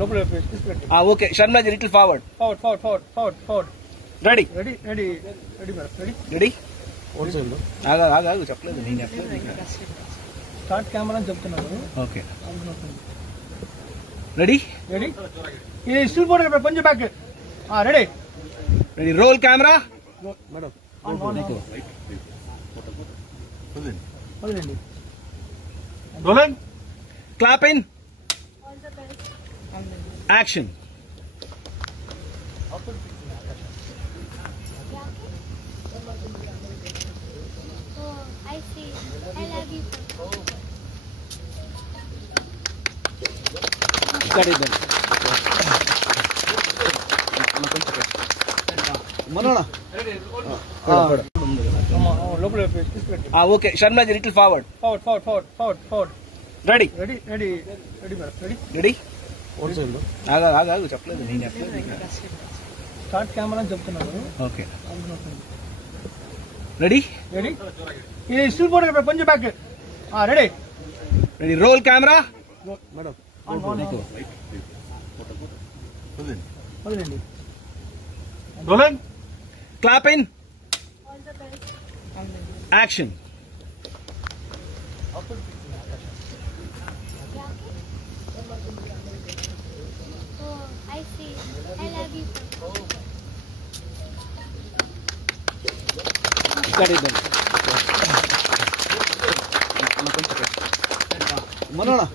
లోపల okay Sharmaraj little forward forward ready ready ready ready madam ready ready ఆగు చెప్పలేదు నేను చెప్పలేదు స్టార్ట్ కెమెరా అని చెప్తున్నాను. ఓకే రెడీ రెడీ ఇది స్టిల్ ఫోటో కొంచెం back ready ready roll camera madam rolling clap in action I see. I love you. లోపల okay Sharmaraj little forward forward ready ready ready ready madam ready ready ఆగు చెప్పలేదు నేను చెప్పలేదు start camera అని చెప్తున్నాను. Okay ready ready ఇది still photo కొంచెం back ready ready roll camera madam rolling clap in action I see. I love you. మనోడా